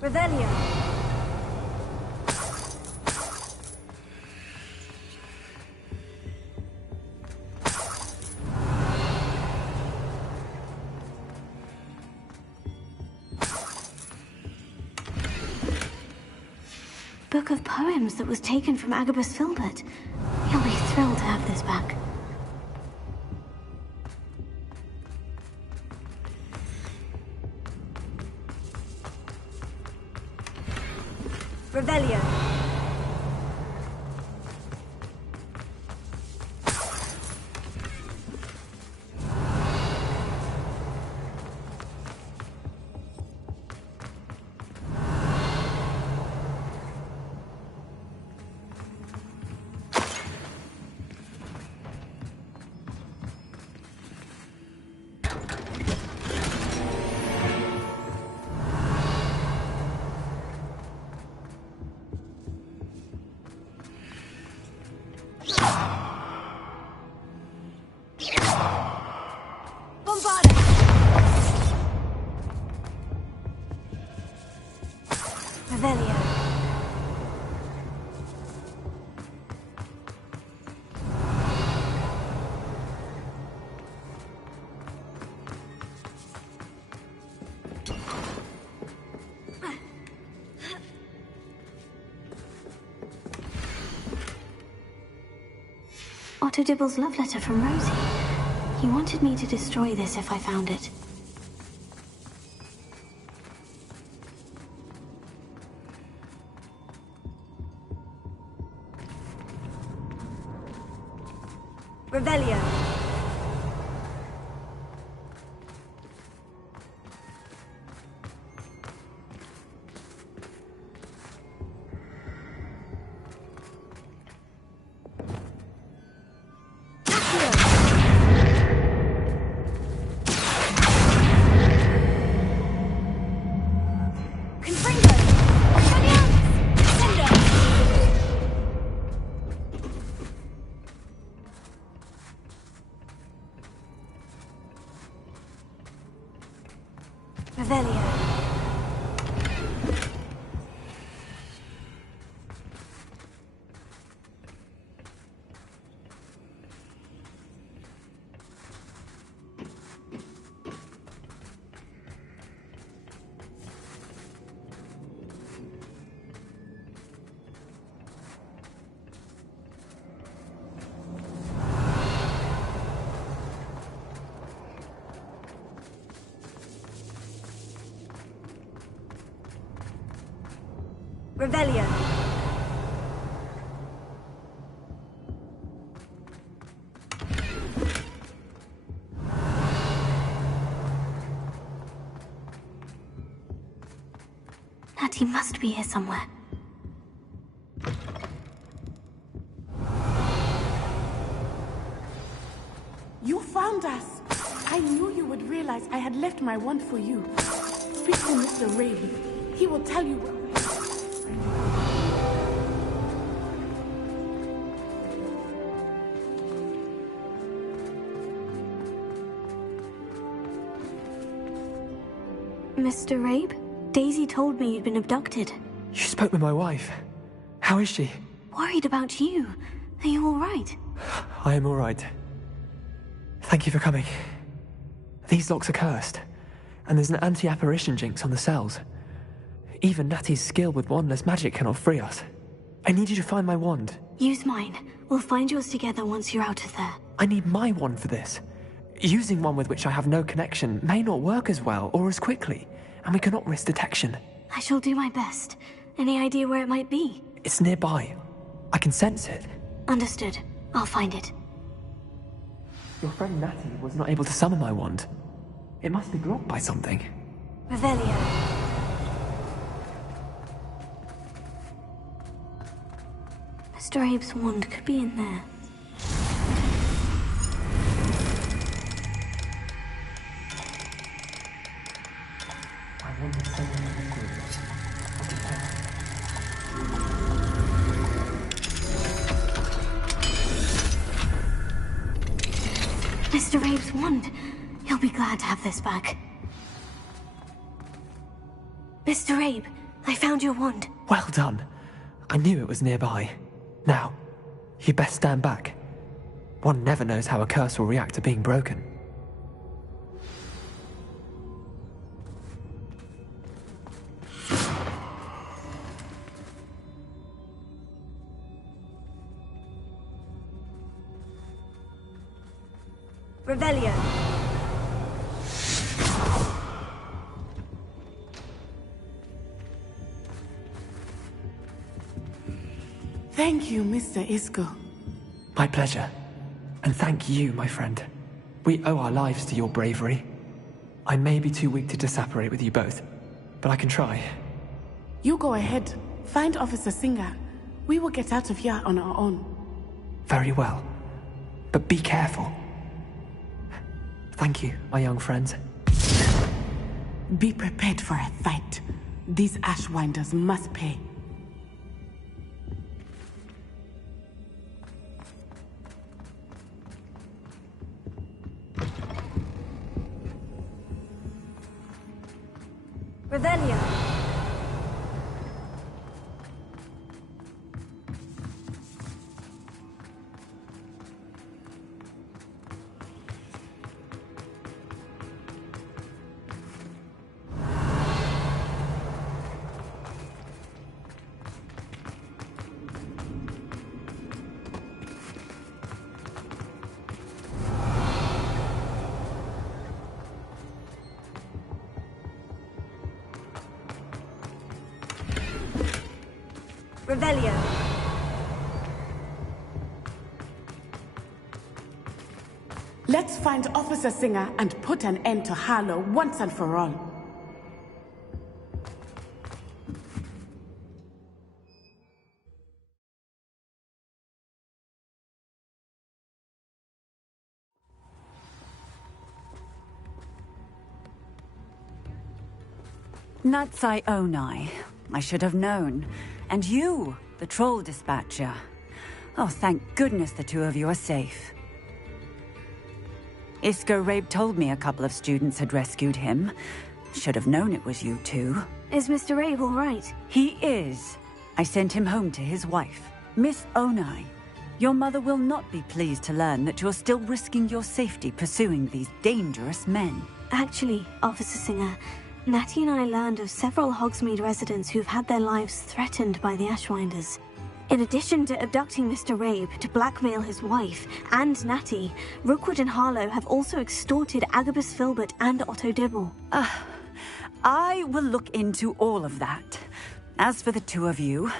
Revelio. book of poems that was taken from Agabus Filbert. He'll be thrilled to have this back. Revelio. Revelio. Otto Dibble's love letter from Rosie. He wanted me to destroy this if I found it. Revelio. Revelio. Revelio. Natty must be here somewhere. You found us! I knew you would realize I had left my wand for you. Speak to Mr. Raven. He will tell you. Mr. Rabe? Daisy told me you'd been abducted. You spoke with my wife. How is she? Worried about you. Are you all right? I am all right. Thank you for coming. These locks are cursed, and there's an anti-apparition jinx on the cells. Even Natty's skill with wandless magic cannot free us. I need you to find my wand. Use mine. We'll find yours together once you're out of there. I need my wand for this. Using one with which I have no connection may not work as well or as quickly, and we cannot risk detection. I shall do my best. Any idea where it might be? It's nearby. I can sense it. Understood. I'll find it. Your friend Natty was not able to summon my wand. It must be blocked by something. Revelio. Mr. Abe's wand could be in there. My wand is safe in the liquid. Mr. Abe's wand. He'll be glad to have this back. Mr. Abe, I found your wand. Well done. I knew it was nearby. Now, you best stand back. One never knows how a curse will react to being broken. Revelio. Thank you, Mr. Isco. My pleasure. And thank you, my friend. We owe our lives to your bravery. I may be too weak to disapparate with you both, but I can try. You go ahead. Find Officer Singer. We will get out of here on our own. Very well. But be careful. Thank you, my young friends. Be prepared for a fight. These Ashwinders must pay. Revelio. Revelio. Let's find Officer Singer and put an end to Harlow once and for all. Natsai Onai. I should have known. And you, the troll dispatcher. Oh, thank goodness the two of you are safe. Isco Rabe told me a couple of students had rescued him. Should have known it was you two. Is Mr. Rabe all right? He is. I sent him home to his wife. Miss Onai, your mother will not be pleased to learn that you're still risking your safety pursuing these dangerous men. Actually, Officer Singer, Natty and I learned of several Hogsmeade residents who've had their lives threatened by the Ashwinders. In addition to abducting Mr. Rabe to blackmail his wife and Natty, Rookwood and Harlow have also extorted Agabus Filbert and Otto Dibble. I will look into all of that. As for the two of you,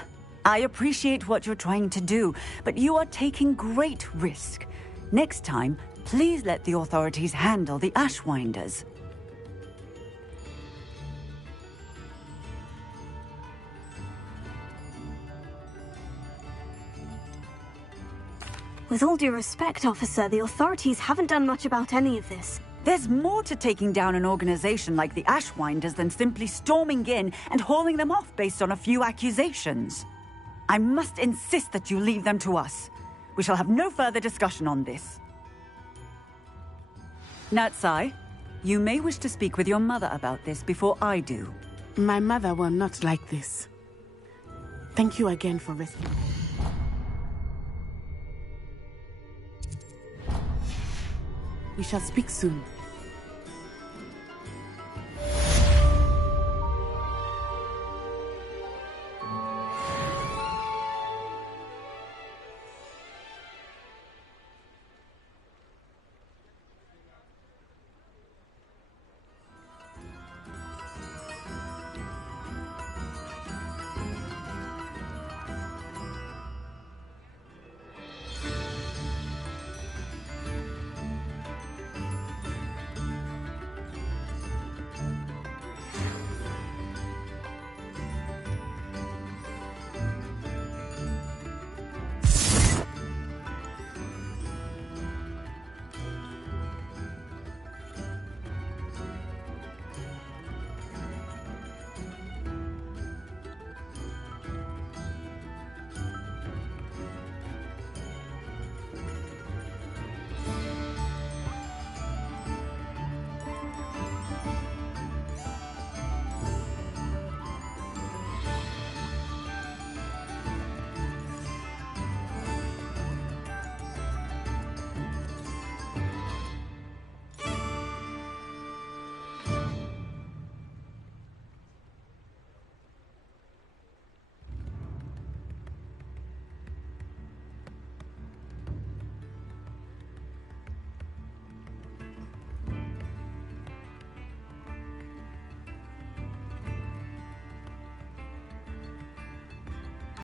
I appreciate what you're trying to do, but you are taking great risk. Next time, please let the authorities handle the Ashwinders. With all due respect, officer, the authorities haven't done much about any of this. There's more to taking down an organization like the Ashwinders than simply storming in and hauling them off based on a few accusations. I must insist that you leave them to us. We shall have no further discussion on this. Natsai, you may wish to speak with your mother about this before I do. My mother will not like this. Thank you again for rescuing me. We shall speak soon.